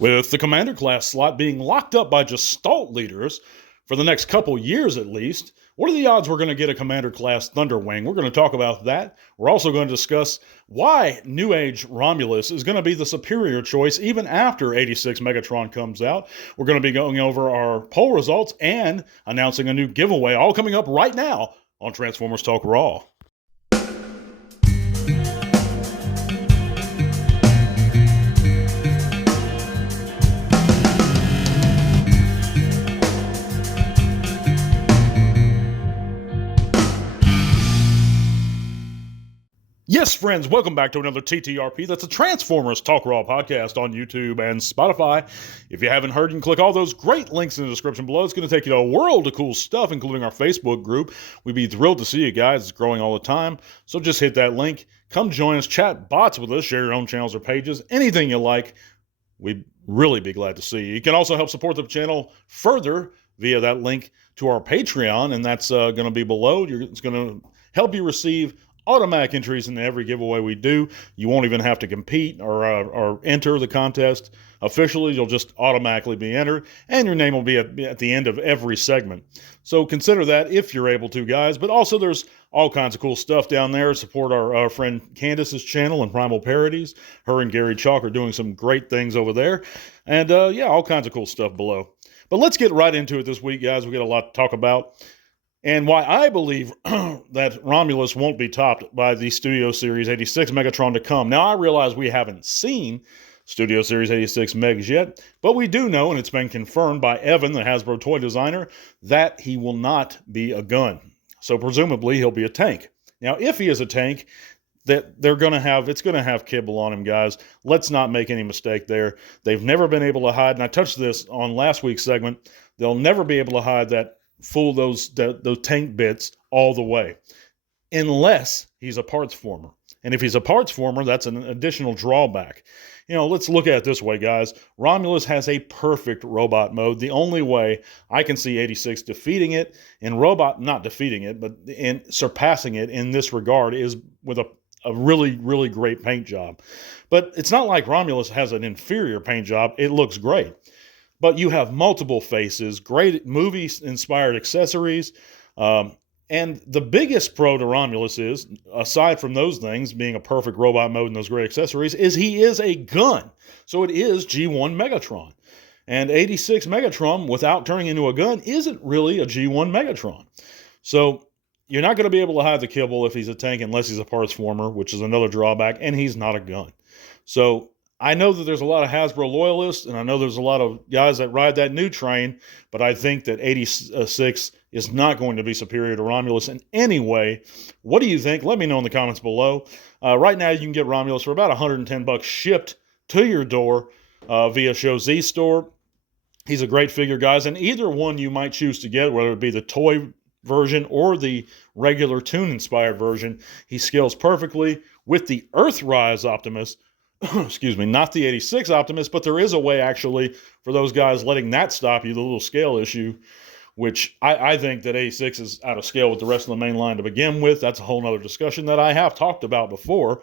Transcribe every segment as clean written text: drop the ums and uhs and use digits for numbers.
With the Commander class slot being locked up by Gestalt leaders for the next couple years at least, what are the odds we're going to get a Commander class Thunderwing? We're going to talk about that. We're also going to discuss why New Age Romulus is going to be the superior choice even after 86 Megatron comes out. We're going to be going over our poll results and announcing a new giveaway, all coming up right now on Transformers Talk Raw. Yes, friends, welcome back to another TTRP. That's a Transformers Talk Raw podcast on YouTube and Spotify. If you haven't heard, you can click all those great links in the description below. It's going to take you to a world of cool stuff, including our Facebook group. We'd be thrilled to see you guys. It's growing all the time. So just hit that link. Come join us. Chat bots with us. Share your own channels or pages. Anything you like. We'd really be glad to see you. You can also help support the channel further via that link to our Patreon, and that's going to be below. It's going to help you receive automatic entries in every giveaway we do. You won't even have to compete or enter the contest officially. You'll just automatically be entered, and your name will be at the end of every segment. So consider that if you're able to, guys. But also there's all kinds of cool stuff down there. Support our friend Candice's channel and Primal Parodies. Her and Gary Chaulk are doing some great things over there. And yeah, all kinds of cool stuff below. But let's get right into it this week, guys. We got a lot to talk about. And why I believe that Romulus won't be topped by the Studio Series 86 Megatron to come. Now, I realize we haven't seen Studio Series 86 Megs yet, but we do know, and it's been confirmed by Evan, the Hasbro toy designer, that he will not be a gun. So presumably he'll be a tank. Now, if he is a tank, that it's going to have kibble on him, guys. Let's not make any mistake there. They've never been able to hide, and I touched this on last week's segment, they'll never be able to hide that fool those tank bits all the way, unless he's a parts former. And if he's a parts former, that's an additional drawback. You know, let's look at it this way, guys. Romulus has a perfect robot mode. The only way I can see 86 defeating it in robot, not defeating it, but in surpassing it in this regard is with a really, really great paint job. But it's not like Romulus has an inferior paint job. It looks great. But you have multiple faces, great movie-inspired accessories, and the biggest pro to Romulus is, aside from those things, being a perfect robot mode and those great accessories, is he is a gun. So it is G1 Megatron. And 86 Megatron, without turning into a gun, isn't really a G1 Megatron. So you're not going to be able to hide the kibble if he's a tank unless he's a parts former, which is another drawback, and he's not a gun. So I know that there's a lot of Hasbro loyalists, and I know there's a lot of guys that ride that new train, but I think that 86 is not going to be superior to Romulus in any way. What do you think? Let me know in the comments below. Right now, you can get Romulus for about $110 shipped to your door via Show Z Store. He's a great figure, guys, and either one you might choose to get, whether it be the toy version or the regular Toon-inspired version, he scales perfectly with the Earthrise Optimus. Excuse me, not the 86 Optimus, but there is a way actually for those guys letting that stop you, the little scale issue, which I think that 86 is out of scale with the rest of the main line to begin with. That's a whole nother discussion that I have talked about before.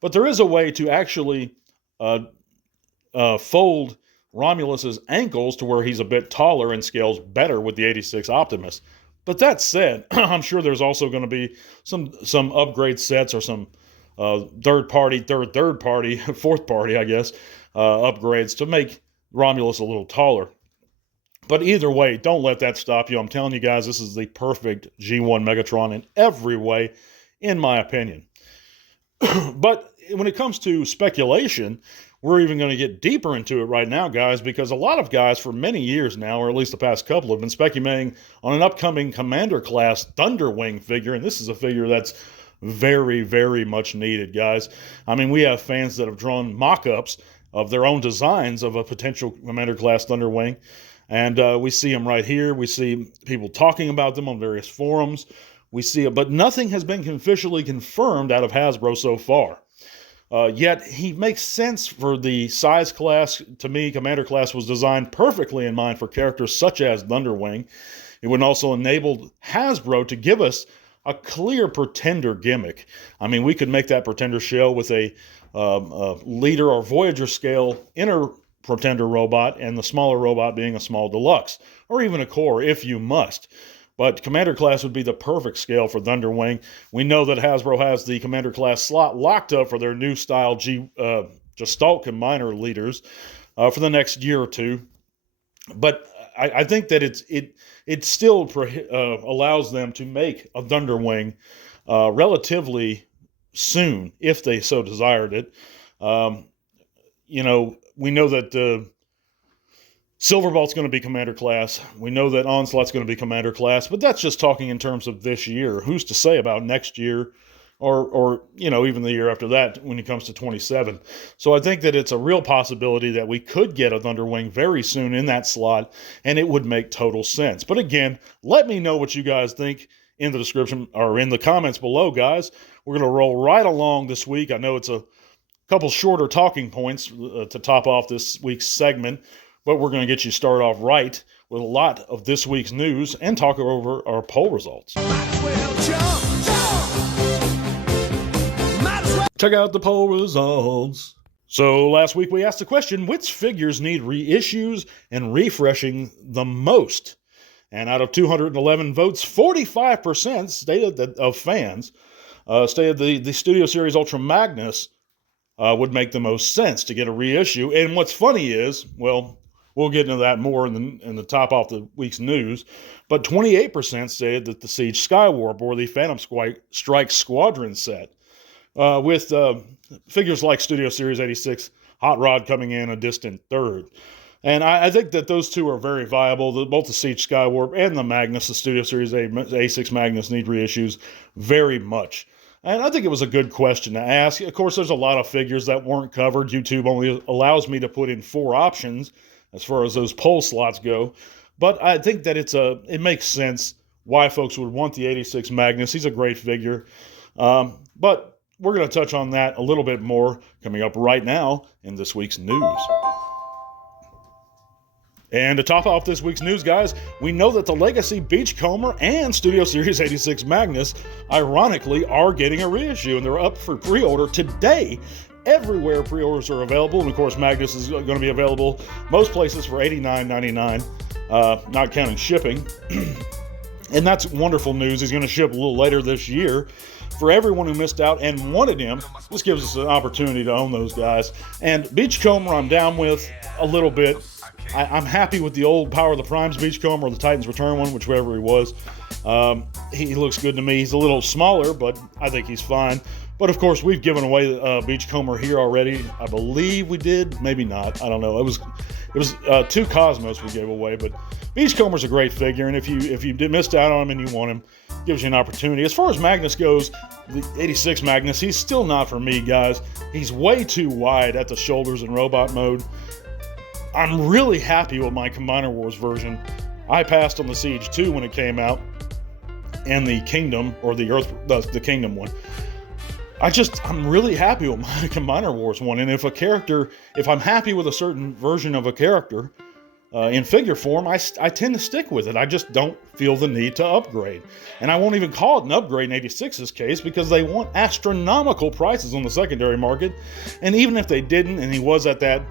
But there is a way to actually fold Romulus's ankles to where he's a bit taller and scales better with the 86 Optimus. But that said, I'm sure there's also going to be some upgrade sets or some fourth party, I guess, upgrades to make Romulus a little taller. But either way, don't let that stop you. I'm telling you guys, this is the perfect G1 Megatron in every way, in my opinion. But when it comes to speculation, we're even going to get deeper into it right now, guys, because a lot of guys for many years now, or at least the past couple, have been speculating on an upcoming Commander class Thunderwing figure, and this is a figure that's very, very much needed, guys. I mean, we have fans that have drawn mock-ups of their own designs of a potential Commander class Thunderwing, and we see them right here. We see people talking about them on various forums. We see it, but nothing has been officially confirmed out of Hasbro so far. Yet he makes sense for the size class. To me, Commander class was designed perfectly in mind for characters such as Thunderwing. It would also enable Hasbro to give us a clear Pretender gimmick. I mean, we could make that Pretender shell with a leader or Voyager scale inner Pretender robot and the smaller robot being a small deluxe, or even a core if you must. But Commander Class would be the perfect scale for Thunderwing. We know that Hasbro has the Commander Class slot locked up for their new style Gestalt Combiner leaders for the next year or two. But I think that it still allows them to make a Thunderwing relatively soon, if they so desired it. We know that Silverbolt's going to be Commander Class. We know that Onslaught's going to be Commander Class, but that's just talking in terms of this year. Who's to say about next year or even the year after that when it comes to 27. So I think that it's a real possibility that we could get a Thunderwing very soon in that slot, and it would make total sense. But again, let me know what you guys think in the description or in the comments below, guys. We're going to roll right along this week. I know it's a couple shorter talking points to top off this week's segment, but we're going to get you started off right with a lot of this week's news and talk over our poll results. Check out the poll results. So last week we asked the question, which figures need reissues and refreshing the most? And out of 211 votes, 45% stated that of fans stated the Studio Series Ultra Magnus would make the most sense to get a reissue. And what's funny is, well, we'll get into that more in the top off the week's news, but 28% stated that the Siege Skywarp or the Phantom Strike Squadron set, with figures like Studio Series 86 Hot Rod coming in a distant third. And I think that those two are very viable. Both the Siege Skywarp and the Magnus, the Studio Series A6 Magnus, need reissues very much. And I think it was a good question to ask. Of course, there's a lot of figures that weren't covered. YouTube only allows me to put in 4 options as far as those poll slots go. But I think that it makes sense why folks would want the 86 Magnus. He's a great figure. But we're going to touch on that a little bit more coming up right now in this week's news. And to top off this week's news, guys, we know that the Legacy Beachcomber and Studio Series 86 Magnus, ironically, are getting a reissue, and they're up for pre-order today. Everywhere pre-orders are available, and of course Magnus is going to be available most places for $89.99, not counting shipping. And that's wonderful news. He's going to ship a little later this year. For everyone who missed out and wanted him, this gives us an opportunity to own those guys. And Beachcomber I'm down with a little bit. I'm happy with the old Power of the Primes Beachcomber or the Titans Return one, whichever he was. He looks good to me. He's a little smaller, but I think he's fine. But of course, we've given away Beachcomber here already. I believe we did, maybe not. I don't know. It was 2 Cosmos we gave away, but Beachcomber's a great figure, and if you missed out on him and you want him, gives you an opportunity. As far as Magnus goes, the 86 Magnus, he's still not for me, guys. He's way too wide at the shoulders in robot mode. I'm really happy with my Combiner Wars version. I passed on the Siege 2 when it came out, and the Kingdom, or the Kingdom one. I'm really happy with my Combiner Wars one, and if I'm happy with a certain version of a character in figure form, I tend to stick with it. I just don't feel the need to upgrade. And I won't even call it an upgrade in 86's case, because they want astronomical prices on the secondary market, and even if they didn't, and he was at that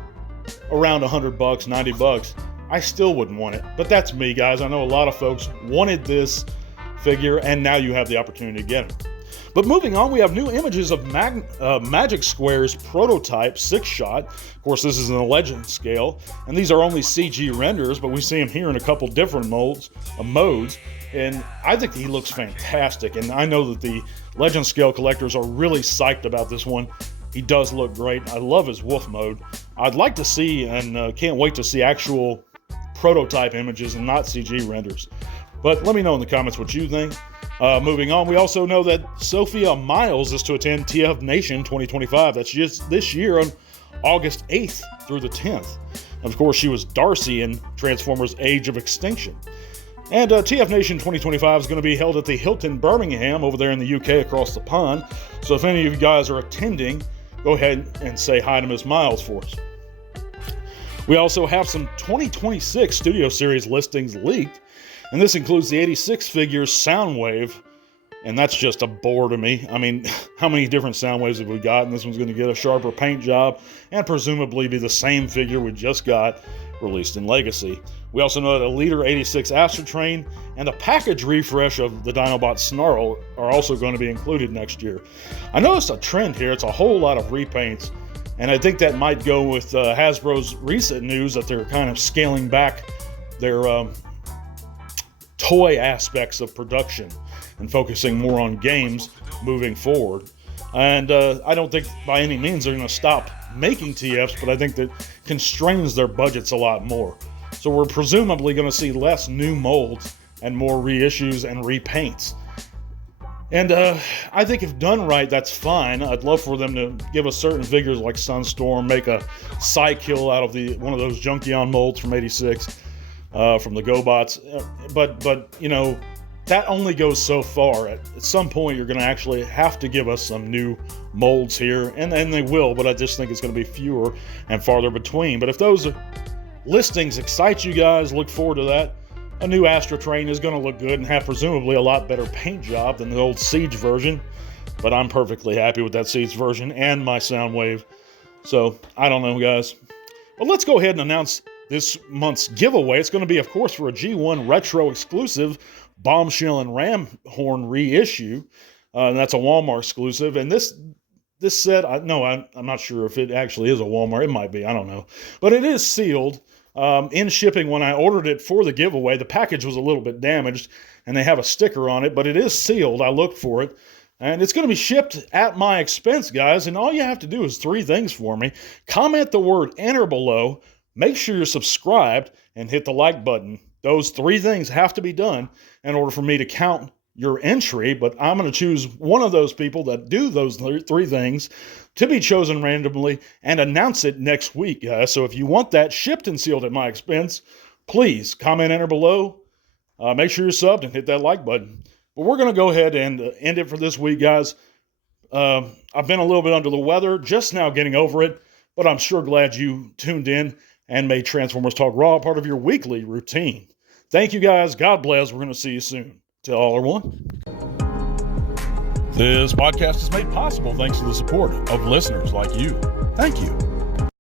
around $100, $90, I still wouldn't want it. But that's me, guys. I know a lot of folks wanted this figure, and now you have the opportunity to get it. But moving on, we have new images of Magic Square's prototype 6-shot. Of course, this is in the Legend scale, and these are only CG renders, but we see him here in a couple different modes, and I think he looks fantastic. And I know that the Legend scale collectors are really psyched about this one. He does look great. I love his wolf mode. I'd like to see, and can't wait to see, actual prototype images and not CG renders. But let me know in the comments what you think. Moving on, we also know that Sophia Miles is to attend TF Nation 2025. That's just this year on August 8th through the 10th. And of course, she was Darcy in Transformers Age of Extinction. And TF Nation 2025 is going to be held at the Hilton Birmingham over there in the UK across the pond. So if any of you guys are attending, go ahead and say hi to Miss Miles for us. We also have some 2026 Studio Series listings leaked, and this includes the 86 figure Soundwave And that's just a bore to me. I mean, how many different Soundwaves have we got? And this one's going to get a sharper paint job and presumably be the same figure we just got released in Legacy. We also know that a Leader 86 Astrotrain and a package refresh of the Dinobot Snarl are also going to be included next year. I noticed a trend here. It's a whole lot of repaints, and I think that might go with Hasbro's recent news that they're kind of scaling back their toy aspects of production and focusing more on games moving forward. And I don't think by any means they're going to stop making TFs, but I think that constrains their budgets a lot more. So we're presumably going to see less new molds and more reissues and repaints. And I think if done right, that's fine. I'd love for them to give us certain figures like Sunstorm, make a Psykill out of one of those Junkion molds from 86, from the GoBots. But you know, that only goes so far. At some point, you're going to actually have to give us some new molds here, and they will, but I just think it's going to be fewer and farther between. But if those listings excite you guys, look forward to that. A new Astrotrain is going to look good and have presumably a lot better paint job than the old Siege version, but I'm perfectly happy with that Siege version and my Soundwave. So, I don't know, guys. Well, let's go ahead and announce this month's giveaway. It's going to be, of course, for a G1 Retro exclusive Bombshell and Ram Horn reissue. And that's a Walmart exclusive. And this set, I'm not sure if it actually is a Walmart. It might be. I don't know. But it is sealed. In shipping, when I ordered it for the giveaway, the package was a little bit damaged, and they have a sticker on it, but it is sealed. I looked for it. And it's going to be shipped at my expense, guys. And all you have to do is 3 things for me. Comment the word enter below. Make sure you're subscribed and hit the like button. Those 3 things have to be done in order for me to count your entry, but I'm going to choose one of those people that do those 3 things to be chosen randomly and announce it next week, guys. So if you want that shipped and sealed at my expense, please comment enter below. Make sure you're subbed and hit that like button. But we're going to go ahead and end it for this week, guys. I've been a little bit under the weather, just now getting over it, but I'm sure glad you tuned in and made Transformers Talk Raw part of your weekly routine. Thank you, guys. God bless. We're going to see you soon. Till all are one. This podcast is made possible thanks to the support of listeners like you. Thank you.